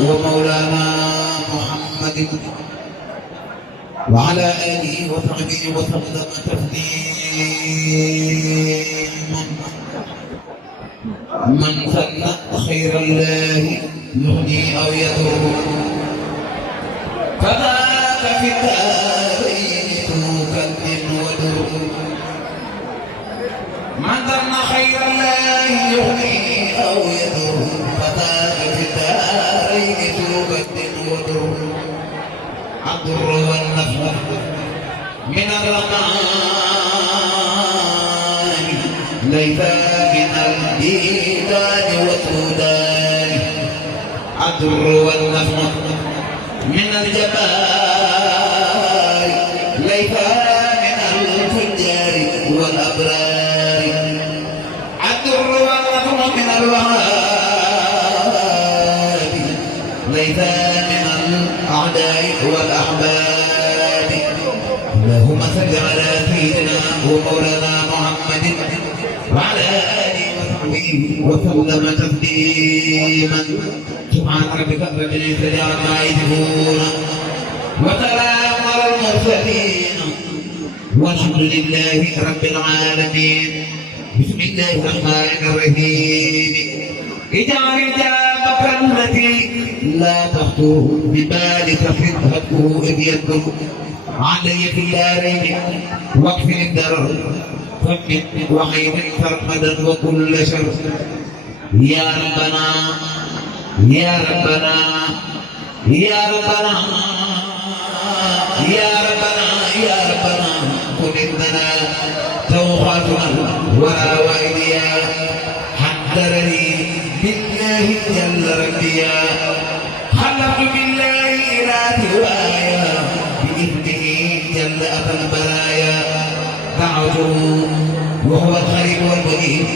ومولانا محمد وعلى آله وصحبه وسلم تسليما. من سن خير الله يهدي أو يضر فذاك في الدارين توكل ودر. من سن خير الله يهدي أو يضر فذاك في الدارين توكل ودر. الضر والنفع من الرحمن ليس من الديدان والسودان. الضر والنفع من الجبار ليس من الفجار والأبرار. الضر والنفع من الوهاب ليس من الأعداء والأحباب. اللهم صل على سيدنا ومولانا محمد وعلى آله وصحبه وسلم تسليما. سبحان ربك رب العزة عما يصفون وسلام على المرسلين والحمد لله رب العالمين. بسم الله الرحمن الرحيم. اجعل جابك التي لا تخطر ببالك فتحته إذ يذكر علي في دارين واكفر الدرر فمن وخير فرمدا وكل شر. يا ربنا يا ربنا يا ربنا يا ربنا يا ربنا كن إننا توقاتنا ولا وإليا حذرني بالله جل ربيا. خلقت بالله إلى رواية بإذنه جل أبا البرايا. دعوته وهو القريب والمجيب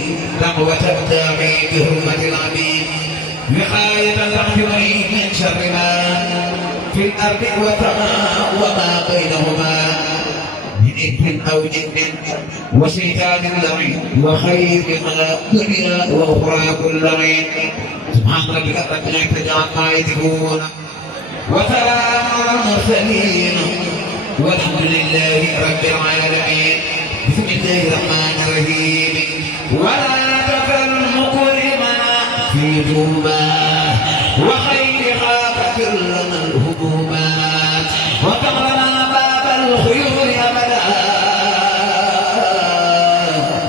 دعوة الداعي بحرمة العبيد وقاية تحفظني من شر ما في الأرض والسماء وما بينهما من إثم أو جن وشيطان لعين وخير ما دنيا وأخرى كل عين. سبحان ربك رب العزة عما يصفون وسلام على المرسلين والحمد لله رب العالمين. بسم الله الرحمن الرحيم. ولا تزل مكرمنا في توبة وخيرها كثر لنا الهمومات وتغلنا باب الخيول أبدا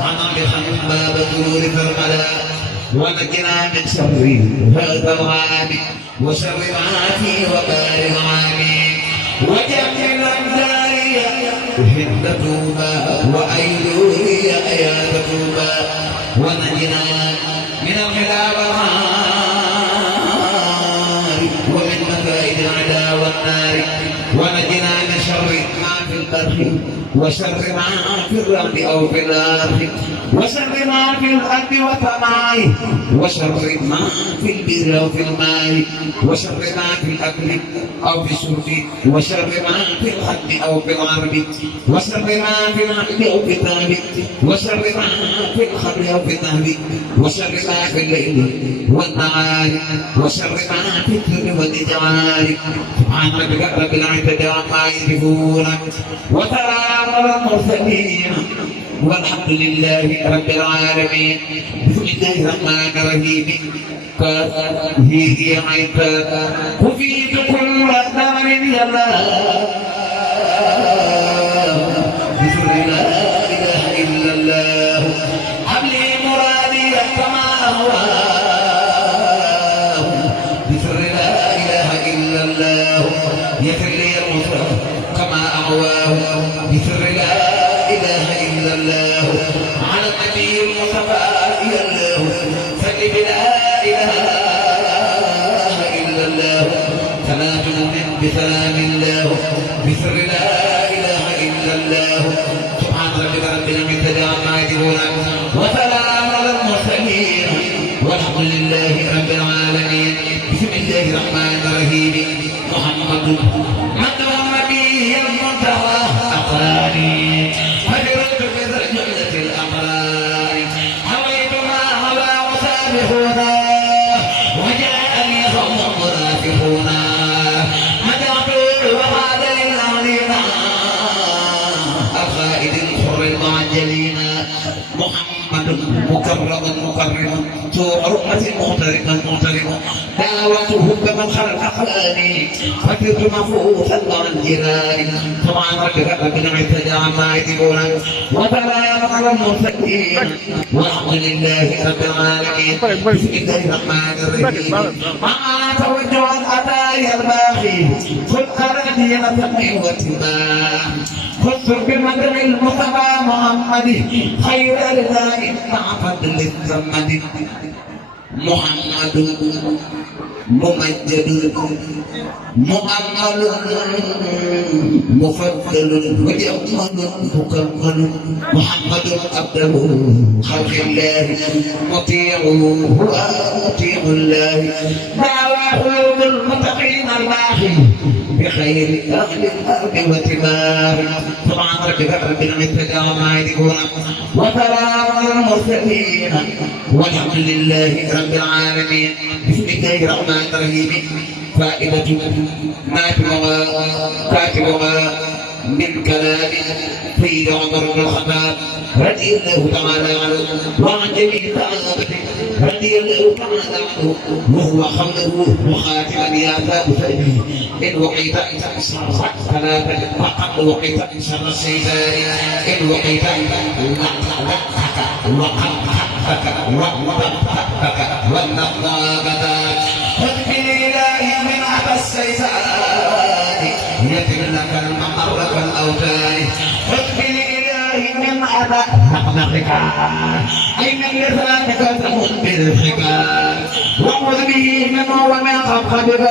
عنبخا باب الدور فرمدا. ونجنا من شر هذا الغام وشر ما في وبال الغام وجمل الداري هند توبة وأيلوري آيات توبة. ونجنا من الخلاف والنار ومن مكائد العدا والنار. ونجنا من شر ما في البر وشر ما في الرب أو في الأرض وشر ما في الأرض والسماء وشر ما في البر أو في الماء وشر ما في الأكل أو في الشرب وشر ما في الخد أو في العرب وشر ما في العقل أو في الذهب وشر ما في الخمر أو في الذهب وشر ما في الليل والنهار وشر ما في السر والإجعال. سبحان ربك رب العزة عما يصفون وسلام على المرسلين والحمد لله رب العالمين. بسم الله الرحمن الرحيم. هي عيسى كفيت كل دار يلا بسر لا اله الا الله. حبلي مرادي كما هواه بسر لا اله الا الله. يسر لي النصر كما اعواه بسر لا اله الا الله. على النبي المصطفى يا الله صل بلا اله الا الله. صلاة بسلام الله بسر لا اله الا الله. سبحان ربك رب العزة عما يصفون وسلام على المرسلين والحمد لله رب العالمين. بسم الله الرحمن الرحيم. محمد مدعو النبي المنتهى أقراني فجرت بذر جملة الأمرار هويت ما هوى وسابقونا وجاءني خوف مغترب دعوته كمن خلق خلاني فكرت مفوتا عن جيراني طبعا ربنا اعتدى عما يكذبون وسلام على المرسلين والحمد لله رب العالمين بسم الله الرحمن الرحيم مع توجه الأتاي الباقي خذ قرني نتقي واتباع خذ بمدع المصطفى محمد خير الله مع فضل الزمد محمد ممجد مؤمل مفضل وجمل مكمل محمد عبده خلق الله مطيعه ومطيع الله دعواه المتقين الباقي بخير اهل الارض وثمار طبعا ربنا اتبع ما يذكرون وسلام على المرسلين والحمد لله رب العالمين بسم الله الرحمن الرحيم فائدة كاتبها من كلام سيد عمر بن الخطاب رضي الله تعالى عنه وعن جميع صحابته رضي الله تعالى عنه وهو حوله وخاتما يا ثابت ان وقيت ثلاثة فقد وقيت شر الشيطان ان وقيت والنقابة خذ بالإله من عبى الشيطان يتم لك المقر والأوتان خذ بالإله من عبى نقنقك أي من لسانك تمد بالحكاية وخذ به منه ومن قبضك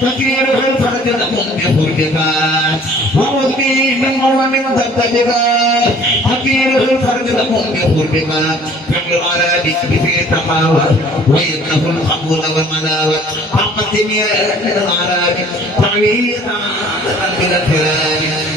تكيره الفرج تمد بفرجك وخذ به منه ومن ضدك تكيره الفرج تمد بفرجك فعل على بكبه التقاوى ويبنه القبول والمناوى فقدم يا العرب تعويضا بالانفراد